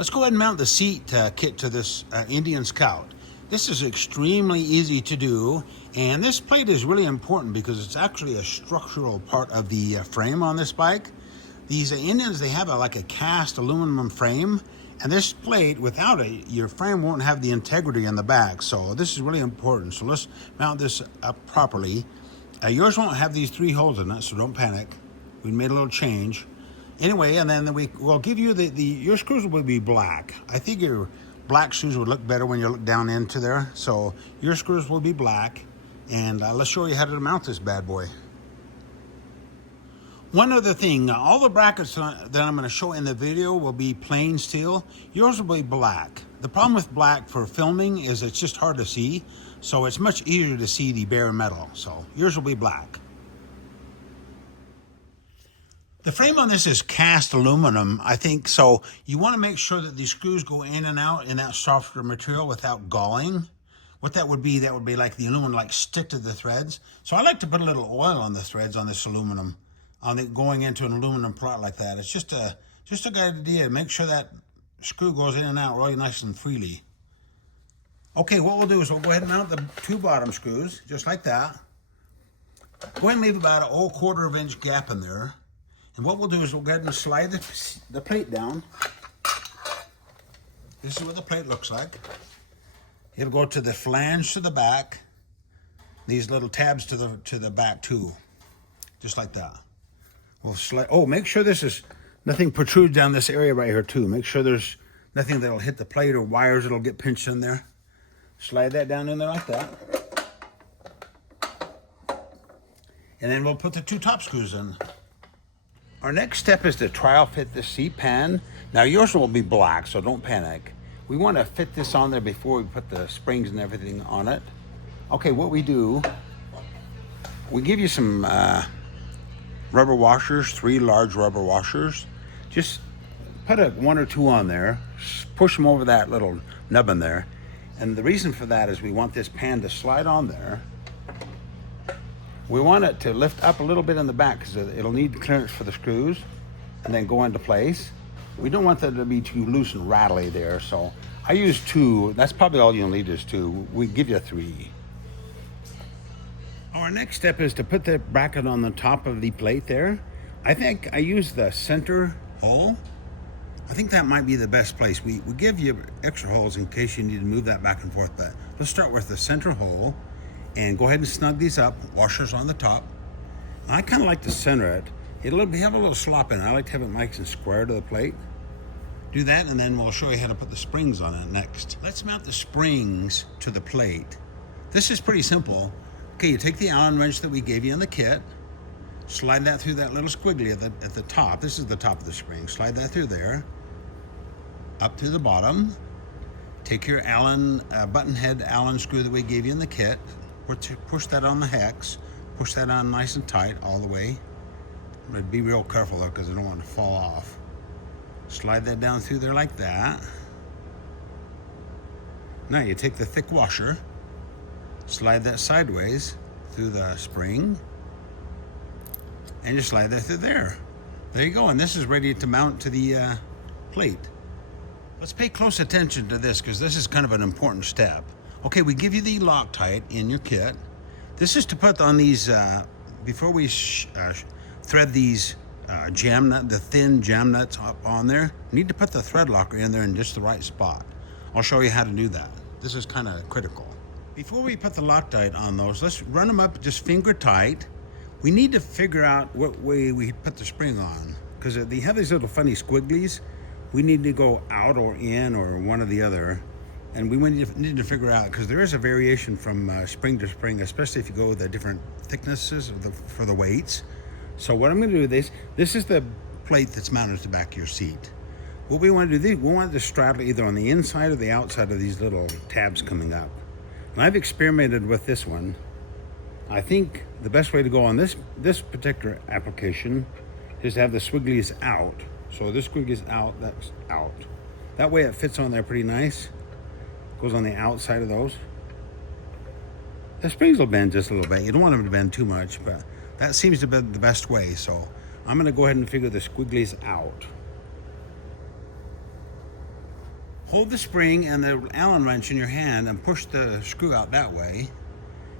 Let's go ahead and mount the seat kit to this Indian Scout. This is extremely easy to do, and this plate is really important because it's actually a structural part of the frame on this bike. These Indians, they have like a cast aluminum frame, and this plate, without it, your frame won't have the integrity in the back. So this is really important. So let's mount this up properly. Yours won't have these 3 holes in it, so don't panic. We made a little change. Anyway, and then we'll give you your screws will be black. I think your black screws would look better when you look down into there. So your screws will be black, and let's show you how to mount this bad boy. One other thing, all the brackets that I'm going to show in the video will be plain steel. Yours will be black. The problem with black for filming is it's just hard to see, so it's much easier to see the bare metal. So yours will be black. The frame on this is cast aluminum, I think, so you want to make sure that these screws go in and out in that softer material without galling. What that would be like the aluminum like stick to the threads. So I like to put a little oil on the threads on this aluminum, going into an aluminum plate like that. It's just a good idea to make sure that screw goes in and out really nice and freely. Okay, what we'll do is we'll go ahead and mount the 2 bottom screws, just like that. Go ahead and leave about a 1/4 inch gap in there. And what we'll do is we'll go ahead and slide the plate down. This is what the plate looks like. It'll go to the flange to the back. These little tabs to the back too, just like that. We'll slide. Oh, make sure nothing protrudes down this area right here too. Make sure there's nothing that'll hit the plate or wires that'll get pinched in there. Slide that down in there like that. And then we'll put the 2 top screws in. Our next step is to trial fit the seat pan. Now yours will be black, so don't panic. We want to fit this on there before we put the springs and everything on it. Okay, what we do, we give you some rubber washers, 3 large rubber washers. Just put 1 or 2 on there, push them over that little nub in there. And the reason for that is we want this pan to slide on there. We want it to lift up a little bit in the back because it'll need clearance for the screws and then go into place. We don't want that to be too loose and rattly there, so I use 2. That's probably all you'll need is 2. We give you 3. Our next step is to put the bracket on the top of the plate there. I think I use the center hole. I think that might be the best place. We give you extra holes in case you need to move that back and forth, but let's start with the center hole. And go ahead and snug these up, washers on the top. I kind of like to center it. It'll have a little slop in it. I like to have it nice and square to the plate. Do that, and then we'll show you how to put the springs on it next. Let's mount the springs to the plate. This is pretty simple. Okay, you take the Allen wrench that we gave you in the kit, slide that through that little squiggly at the top. This is the top of the spring. Slide that through there, up to the bottom. Take your Allen button head Allen screw that we gave you in the kit. Push that on the hex, push that on nice and tight all the way. I'm going to be real careful though because I don't want it to fall off. Slide that down through there like that. Now you take the thick washer, slide that sideways through the spring, and you slide that through there. There you go, and this is ready to mount to the plate. Let's pay close attention to this because this is kind of an important step. Okay, we give you the Loctite in your kit. This is to put on these, before we thread these the thin jam nuts up on there, you need to put the thread locker in there in just the right spot. I'll show you how to do that. This is kind of critical. Before we put the Loctite on those, let's run them up just finger tight. We need to figure out what way we put the spring on because they have these little funny squigglies. We need to go out or in or one or the other. And we need to figure out, because there is a variation from spring to spring, especially if you go with the different thicknesses for the weights. So what I'm going to do this is the plate that's mounted to the back of your seat. What we want to do, we want to straddle either on the inside or the outside of these little tabs coming up. And I've experimented with this one. I think the best way to go on this particular application is to have the squigglies out. So this squiggly's out, that's out. That way it fits on there pretty nice. Goes on the outside of those. The springs will bend just a little bit. You don't want them to bend too much, but that seems to be the best way. So I'm going to go ahead and figure the squigglies out. hold the spring and the Allen wrench in your hand and push the screw out that way,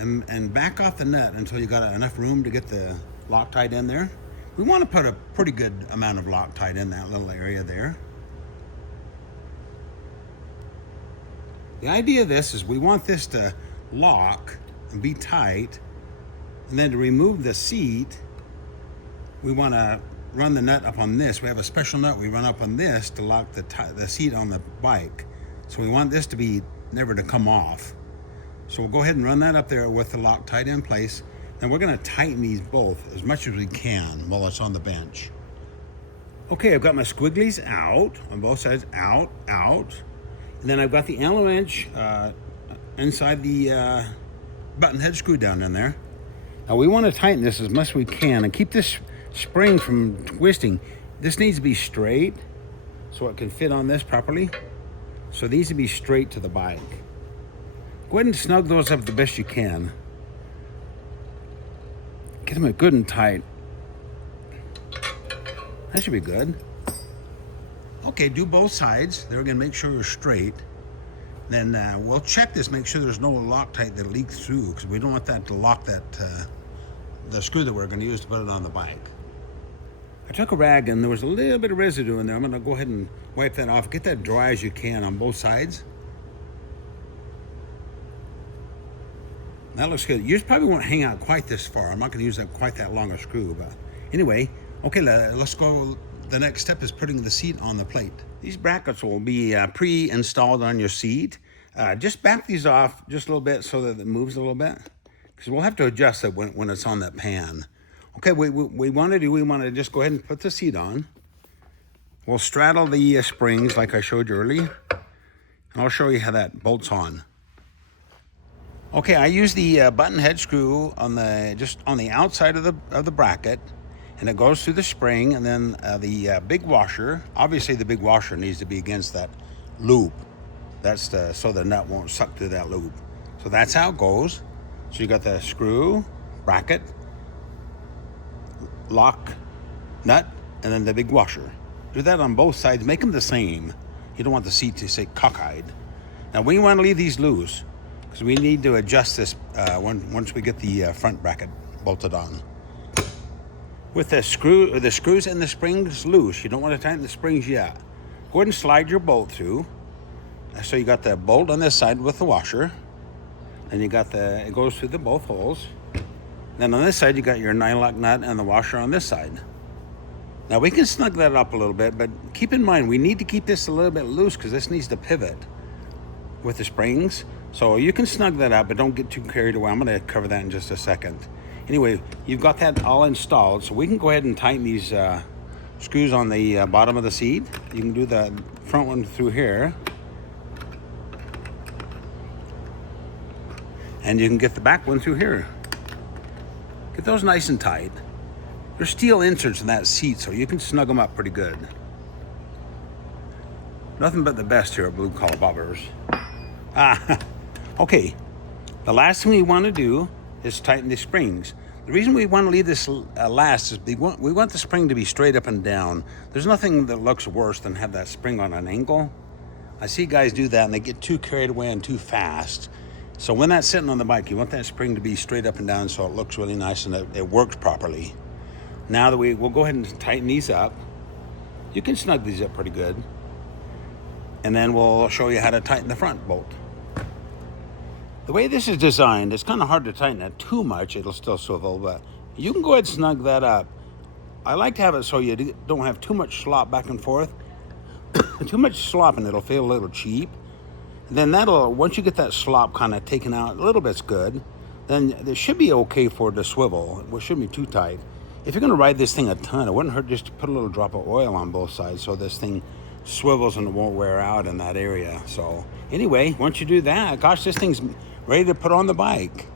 and back off the nut until you got enough room to get the Loctite in there. We want to put a pretty good amount of Loctite in that little area there. The idea of this is we want this to lock and be tight, and then to remove the seat, we want to run the nut up on this. We have a special nut we run up on this to lock the seat on the bike. So we want this to be never to come off. So we'll go ahead and run that up there with the Loctite in place. And we're going to tighten these both as much as we can while it's on the bench. Okay, I've got my squigglies out on both sides, out. And then I've got the Allen wrench inside the button head screw down in there. Now we want to tighten this as much as we can and keep this spring from twisting. This needs to be straight so it can fit on this properly. So these to be straight to the bike. Go ahead and snug those up the best you can. Get them good and tight. That should be good. Okay, do both sides. They're gonna make sure you're straight. Then we'll check this, make sure there's no Loctite that leaks through, because we don't want that to lock that the screw that we're gonna use to put it on the bike. I took a rag and there was a little bit of residue in there. I'm gonna go ahead and wipe that off. Get that dry as you can on both sides. That looks good. Yours probably won't hang out quite this far. I'm not gonna use quite that long a screw, but anyway, okay, let's go. The next step is putting the seat on the plate. These brackets will be pre-installed on your seat. Just back these off just a little bit so that it moves a little bit, because we'll have to adjust it when it's on that pan. Okay, we want to just go ahead and put the seat on. We'll straddle the springs like I showed you earlier, and I'll show you how that bolts on. Okay, I use the button head screw on just on the outside of the bracket, and it goes through the spring, and then the big washer. Obviously, the big washer needs to be against that loop. That's so the nut won't suck through that loop. So that's how it goes. So you got the screw, bracket, lock, nut, and then the big washer. Do that on both sides. Make them the same. You don't want the seat to say cockeyed. Now we want to leave these loose, because we need to adjust this once we get the front bracket bolted on. With the screws and the springs loose, you don't want to tighten the springs yet. Go ahead and slide your bolt through. So you got the bolt on this side with the washer, and you got it goes through both holes. Then on this side, you got your 9-lock nut and the washer on this side. Now we can snug that up a little bit, but keep in mind, we need to keep this a little bit loose because this needs to pivot with the springs. So you can snug that up, but don't get too carried away. I'm gonna cover that in just a second. Anyway, you've got that all installed, so we can go ahead and tighten these screws on the bottom of the seat. You can do the front one through here, and you can get the back one through here. Get those nice and tight. There's steel inserts in that seat, so you can snug them up pretty good. Nothing but the best here at Blue Collar Bobbers. Okay, the last thing we want to do is tighten the springs. The reason we want to leave this last is we want the spring to be straight up and down. There's nothing that looks worse than have that spring on an angle. I see guys do that and they get too carried away and too fast. So when that's sitting on the bike, you want that spring to be straight up and down so it looks really nice and it works properly. Now that we'll go ahead and tighten these up. You can snug these up pretty good. And then we'll show you how to tighten the front bolt. The way this is designed, it's kind of hard to tighten it too much. It'll still swivel, but you can go ahead and snug that up. I like to have it so you don't have too much slop back and forth. Too much slop and it'll feel a little cheap. And then once you get that slop kind of taken out, a little bit's good, then it should be okay for it to swivel. It shouldn't be too tight. If you're gonna ride this thing a ton, it wouldn't hurt just to put a little drop of oil on both sides so this thing swivels and it won't wear out in that area. So anyway, once you do that, gosh, this thing's ready to put on the bike.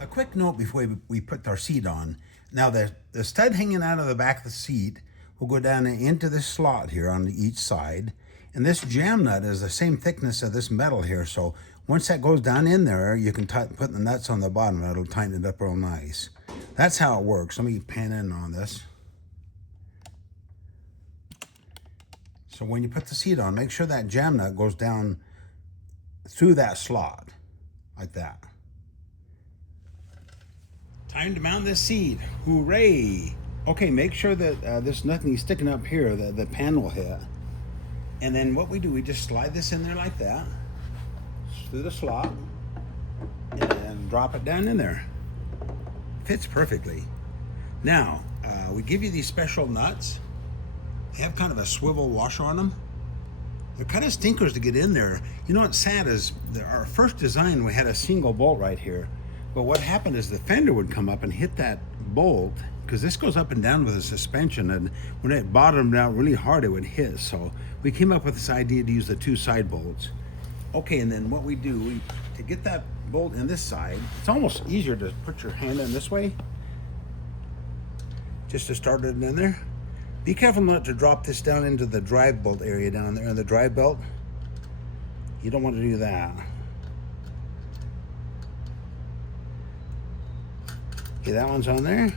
A quick note before we put our seat on. Now the stud hanging out of the back of the seat will go down into this slot here on each side. And this jam nut is the same thickness of this metal here. So once that goes down in there, you can put the nuts on the bottom and it'll tighten it up real nice. That's how it works. Let me pan in on this. So when you put the seat on, make sure that jam nut goes down through that slot, like that. Time to mount this seat. Hooray! Okay, make sure that there's nothing sticking up here that the pan will hit. And then what we do, we just slide this in there like that, through the slot, and drop it down in there. Fits perfectly. Now, we give you these special nuts. They have kind of a swivel washer on them. They're kind of stinkers to get in there. You know what's sad is our first design, we had a single bolt right here. But what happened is the fender would come up and hit that bolt, because this goes up and down with the suspension, and when it bottomed out really hard, it would hit. So we came up with this idea to use the two side bolts. Okay, and then what we do, to get that bolt in this side, it's almost easier to put your hand in this way, just to start it in there. Be careful not to drop this down into the drive bolt area down there in the drive belt. You don't want to do that. Okay, that one's on there.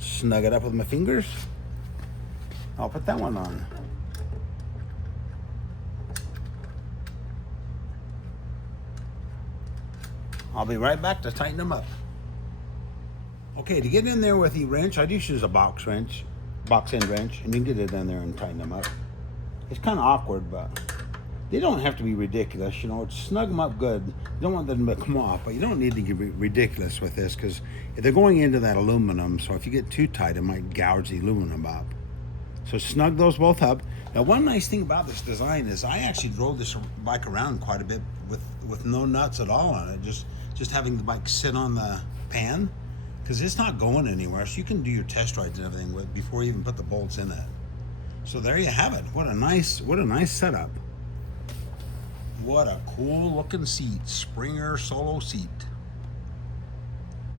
Snug it up with my fingers. I'll put that one on. I'll be right back to tighten them up. Okay, to get in there with the wrench, I just use a box wrench, box end wrench, and you can get it in there and tighten them up. It's kind of awkward, but they don't have to be ridiculous, you know. Snug them up good. You don't want them to come off, but you don't need to get ridiculous with this, because they're going into that aluminum, so if you get too tight, it might gouge the aluminum up. So snug those both up. Now, one nice thing about this design is I actually drove this bike around quite a bit with no nuts at all on it, just having the bike sit on the pan, because it's not going anywhere, so you can do your test rides and everything before you even put the bolts in it. So there you have it. What a nice setup. What a cool looking seat. Springer Solo seat.